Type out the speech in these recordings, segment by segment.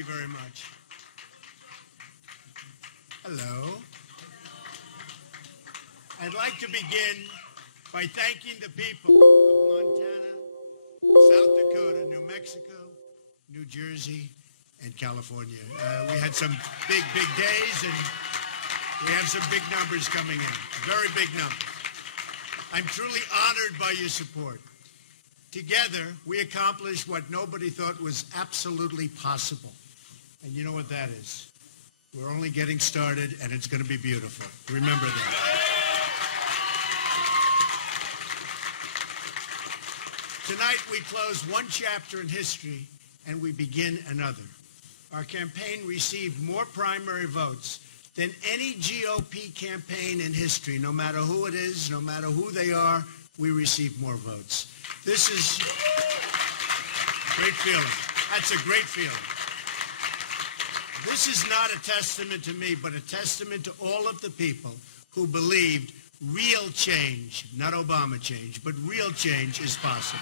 you very much. Hello. I'd like to begin by thanking the people of Montana, South Dakota, New Mexico, New Jersey, and California. We had some big days, and we have some big numbers coming in, very big numbers. I'm truly honored by your support. Together, we accomplished what nobody thought was absolutely possible. And you know what that is? We're only getting started, and it's going to be beautiful. Remember that. Tonight, we close one chapter in history, and we begin another. Our campaign received more primary votes than any GOP campaign in history. No matter who it is, no matter who they are, we received more votes. This is a great feeling. That's a great feeling. This is not a testament to me, but a testament to all of the people who believed real change, not Obama change, but real change is possible.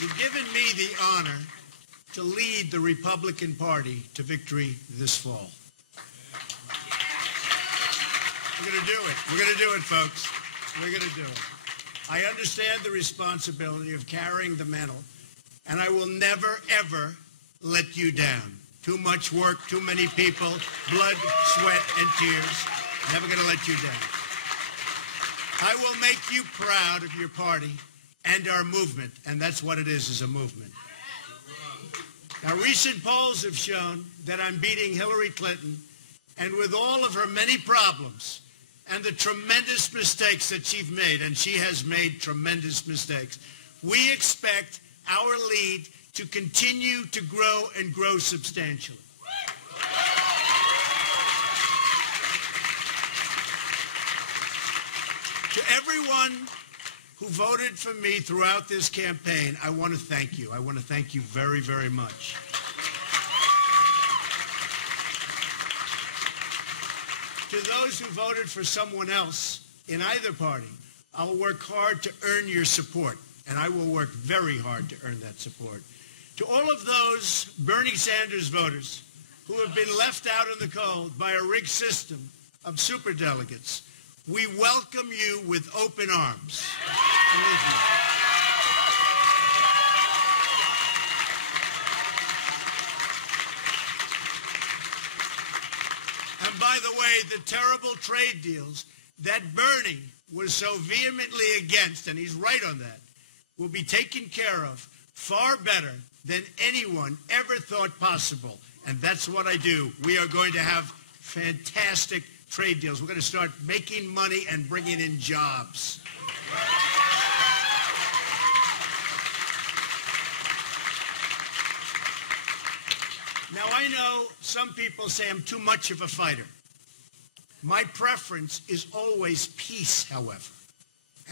You've given me the honor to lead the Republican Party to victory this fall. We're going to do it. We're going to do it, folks. We're going to do it. I understand the responsibility of carrying the mantle, and I will never, ever let you down. Too much work, too many people, blood, sweat, and tears. Never going to let you down. I will make you proud of your party and our movement, and that's what it is a movement. Now, recent polls have shown that I'm beating Hillary Clinton, and with all of her many problems and the tremendous mistakes that she's made, and she has made tremendous mistakes, we expect our lead to continue to grow and grow substantially. To everyone who voted for me throughout this campaign, I want to thank you. I want to thank you very, very much. To those who voted for someone else in either party, I'll work hard to earn your support, and I will work very hard to earn that support. To all of those Bernie Sanders voters who have been left out in the cold by a rigged system of superdelegates, we welcome you with open arms. Believe me. And by the way, the terrible trade deals that Bernie was so vehemently against, and he's right on that, will be taken care of far better than anyone ever thought possible. And that's what I do. We are going to have fantastic trade deals. We're going to start making money and bringing in jobs. Now, I know some people say I'm too much of a fighter. My preference is always peace, however.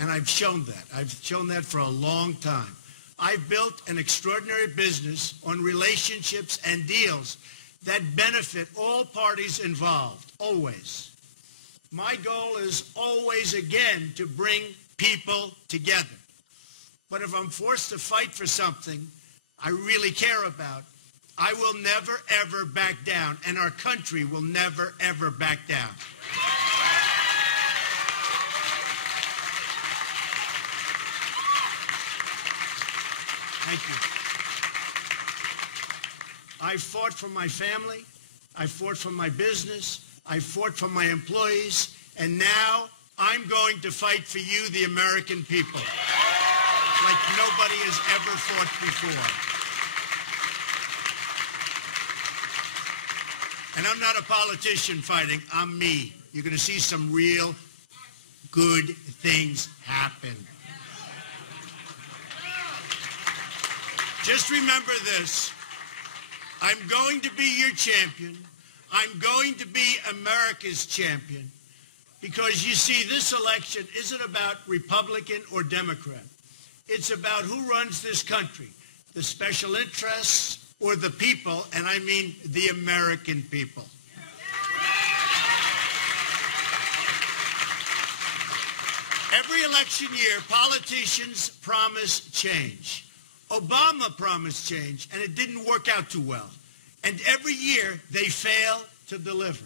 And I've shown that. I've shown that for a long time. I've built an extraordinary business on relationships and deals that benefit all parties involved, always. My goal is always, again, to bring people together. But if I'm forced to fight for something I really care about, I will never, ever back down, and our country will never, ever back down. Thank you. I fought for my family. I fought for my business. I fought for my employees. And now I'm going to fight for you, the American people, like nobody has ever fought before. And I'm not a politician fighting. I'm me. You're going to see some real good things happen. Just remember this. I'm going to be your champion. I'm going to be America's champion. Because you see, this election isn't about Republican or Democrat. It's about who runs this country, the special interests or the people, and I mean the American people. Every election election year, politicians promise change. Obama promised change, and it didn't work out too well. And every year, they fail to deliver.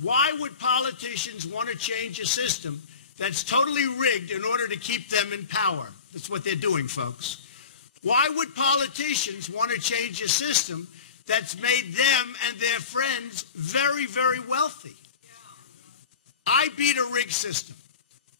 Why would politicians want to change a system that's totally rigged in order to keep them in power? That's what they're doing, folks. Why would politicians want to change a system that's made them and their friends very, very wealthy? I beat a rigged system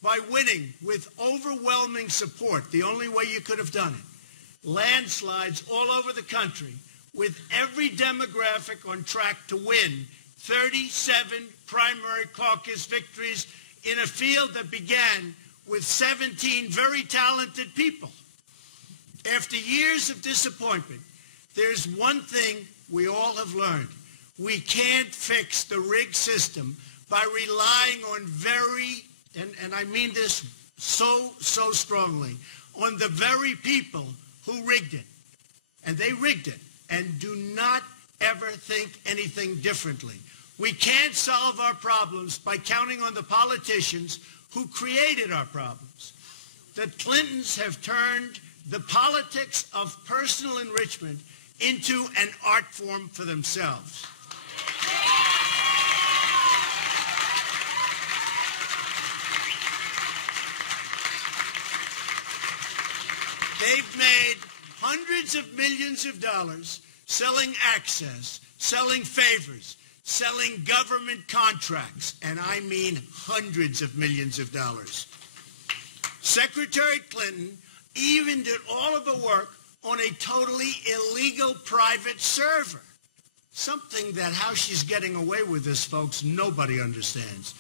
by winning with overwhelming support, the only way you could have done it. Landslides all over the country, with every demographic on track to win 37 primary caucus victories in a field that began with 17 very talented people. After years of disappointment, there's one thing we all have learned. We can't fix the rigged system by relying on and I mean this so strongly, on the very people who rigged it. And they rigged it. And do not ever think anything differently. We can't solve our problems by counting on the politicians who created our problems. The Clintons have turned the politics of personal enrichment into an art form for themselves. They've made hundreds of millions of dollars selling access, selling favors, selling government contracts, and I mean hundreds of millions of dollars. Secretary Clinton even did all of the work on a totally illegal private server. Something that how she's getting away with this, folks, nobody understands.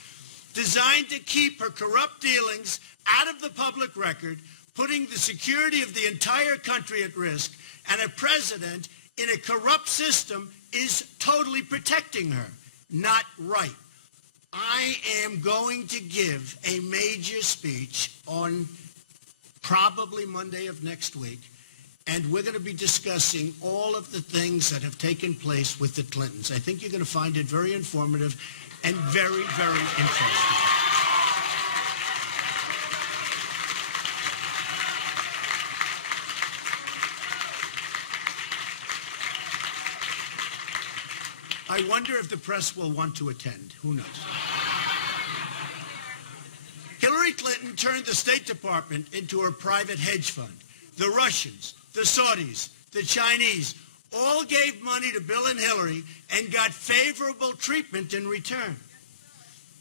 Designed to keep her corrupt dealings out of the public record, putting the security of the entire country at risk, and a president in a corrupt system is totally protecting her. Not right. I am going to give a major speech on probably Monday of next week, and we're going to be discussing all of the things that have taken place with the Clintons. I think you're going to find it very informative and very, very interesting. I wonder if the press will want to attend. Who knows? Hillary Clinton turned the State Department into her private hedge fund. The Russians, the Saudis, the Chinese all gave money to Bill and Hillary and got favorable treatment in return.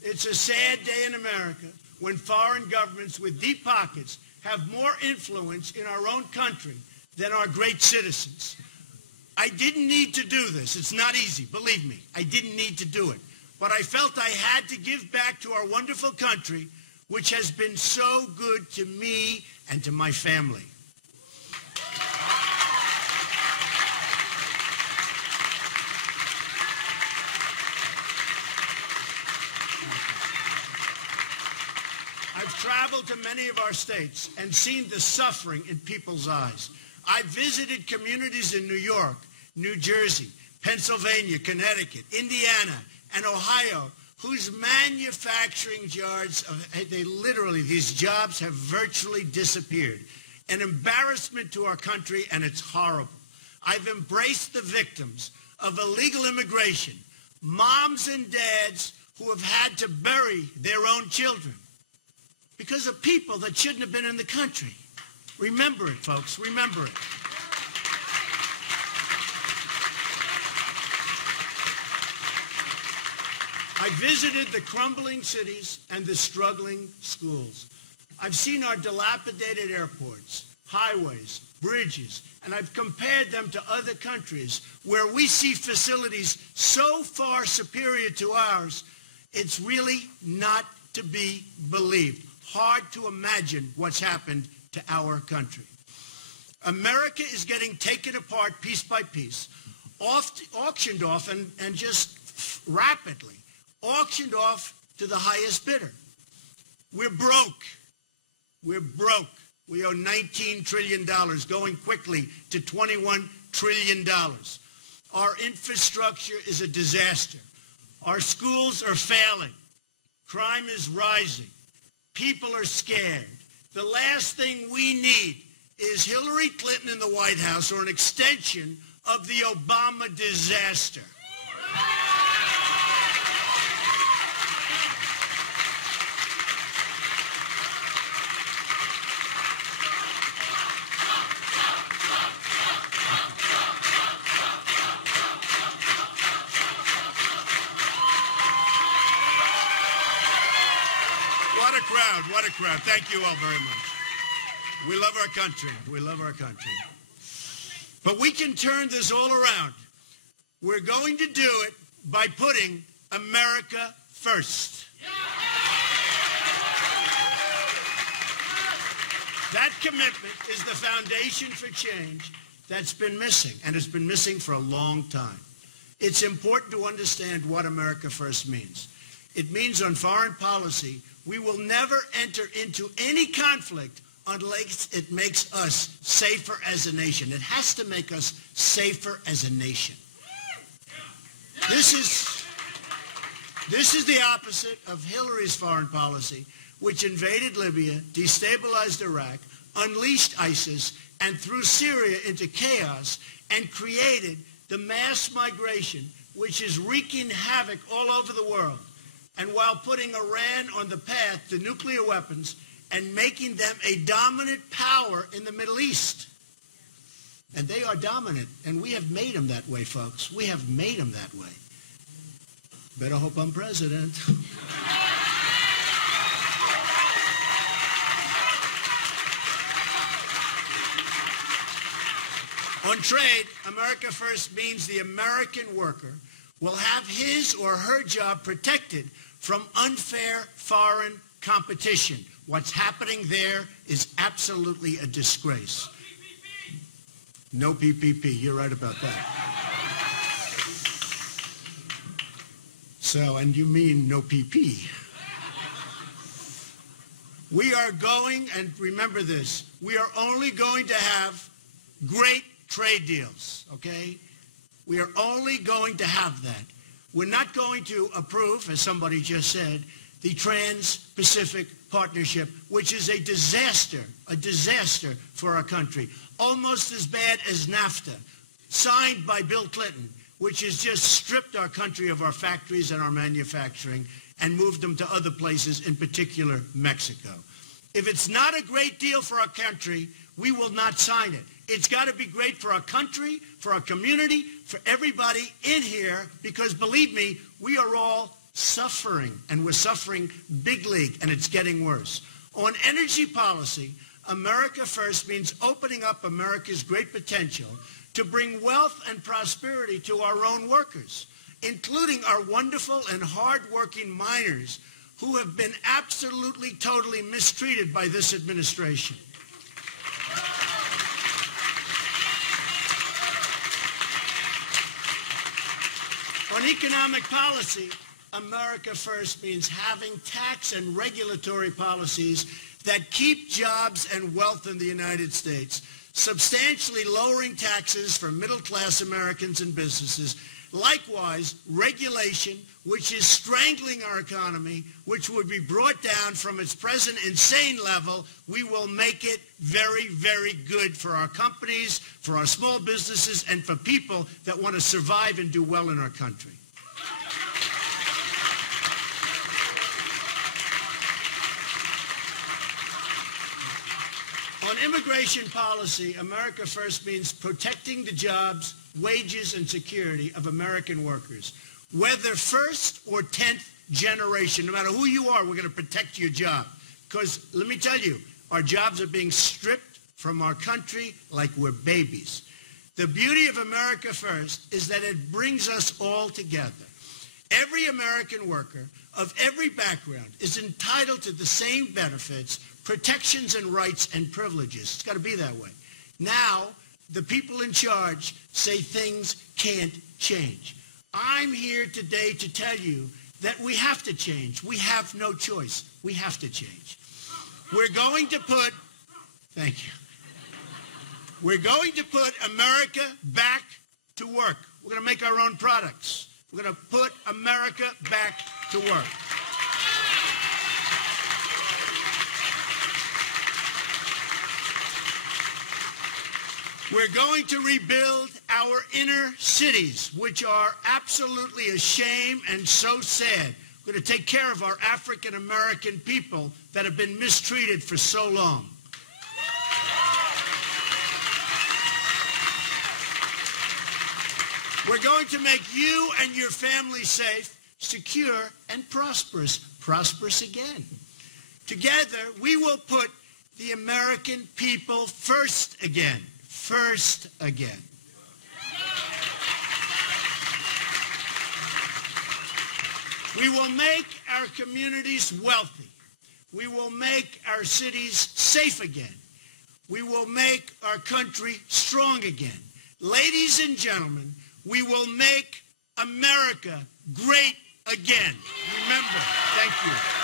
It's a sad day in America when foreign governments with deep pockets have more influence in our own country than our great citizens. I didn't need to do this. It's not easy, believe me. I didn't need to do it. But I felt I had to give back to our wonderful country, which has been so good to me and to my family. I've traveled to many of our states and seen the suffering in people's eyes. I visited communities in New York, New Jersey, Pennsylvania, Connecticut, Indiana, and Ohio, whose manufacturing yards, these jobs have virtually disappeared. An embarrassment to our country, and it's horrible. I've embraced the victims of illegal immigration, moms and dads who have had to bury their own children because of people that shouldn't have been in the country. Remember it, folks. Remember it. I visited the crumbling cities and the struggling schools. I've seen our dilapidated airports, highways, bridges, and I've compared them to other countries where we see facilities so far superior to ours, it's really not to be believed. Hard to imagine what's happened to our country. America is getting taken apart piece by piece, auctioned off, and just rapidly auctioned off to the highest bidder. We're broke. We're broke. We owe $19 trillion, going quickly to $21 trillion. Our infrastructure is a disaster. Our schools are failing. Crime is rising. People are scared. The last thing we need is Hillary Clinton in the White House or an extension of the Obama disaster. What a crowd. Thank you all very much. We love our country. We love our country. But we can turn this all around. We're going to do it by putting America first. That commitment is the foundation for change that's been missing, and it's been missing for a long time. It's important to understand what America first means. It means on foreign policy, we will never enter into any conflict unless it makes us safer as a nation. It has to make us safer as a nation. This is the opposite of Hillary's foreign policy, which invaded Libya, destabilized Iraq, unleashed ISIS, and threw Syria into chaos and created the mass migration, which is wreaking havoc all over the world. And while putting Iran on the path to nuclear weapons and making them a dominant power in the Middle East. And they are dominant, and we have made them that way, folks. We have made them that way. Better hope I'm president. On trade, America First means the American worker will have his or her job protected from unfair foreign competition. What's happening there is absolutely a disgrace. No PPP. You're right about that. So, and you mean no PP. We are going, and remember this, we are only going to have great trade deals, okay? We are only going to have that. We're not going to approve, as somebody just said, the Trans-Pacific Partnership, which is a disaster for our country. Almost as bad as NAFTA, signed by Bill Clinton, which has just stripped our country of our factories and our manufacturing and moved them to other places, in particular Mexico. If it's not a great deal for our country, we will not sign it. It's got to be great for our country, for our community, for everybody in here, because believe me, we are all suffering, and we're suffering big league, and it's getting worse. On energy policy, America First means opening up America's great potential to bring wealth and prosperity to our own workers, including our wonderful and hard-working miners who have been absolutely, totally mistreated by this administration. On economic policy, America First means having tax and regulatory policies that keep jobs and wealth in the United States, substantially lowering taxes for middle-class Americans and businesses. Likewise, regulation, which is strangling our economy, which would be brought down from its present insane level, we will make it very, very good for our companies, for our small businesses, and for people that want to survive and do well in our country. On immigration policy, America First means protecting the jobs, wages, and security of American workers. Whether first or 10th generation, no matter who you are, we're going to protect your job. Because let me tell you, our jobs are being stripped from our country like we're babies. The beauty of America First is that it brings us all together. Every American worker of every background is entitled to the same benefits, protections, and rights and privileges. It's got to be that way. Now, the people in charge say things can't change. I'm here today to tell you that we have to change. We have no choice. We have to change. We're going to put, thank you. We're going to put America back to work. We're going to make our own products. We're going to put America back to work. We're going to rebuild our inner cities, which are absolutely a shame and so sad. We're going to take care of our African American people that have been mistreated for so long. We're going to make you and your family safe, secure, and prosperous. Prosperous again. Together, we will put the American people first again. First again. We will make our communities wealthy. We will make our cities safe again. We will make our country strong again. Ladies and gentlemen, we will make America great again. Remember, thank you.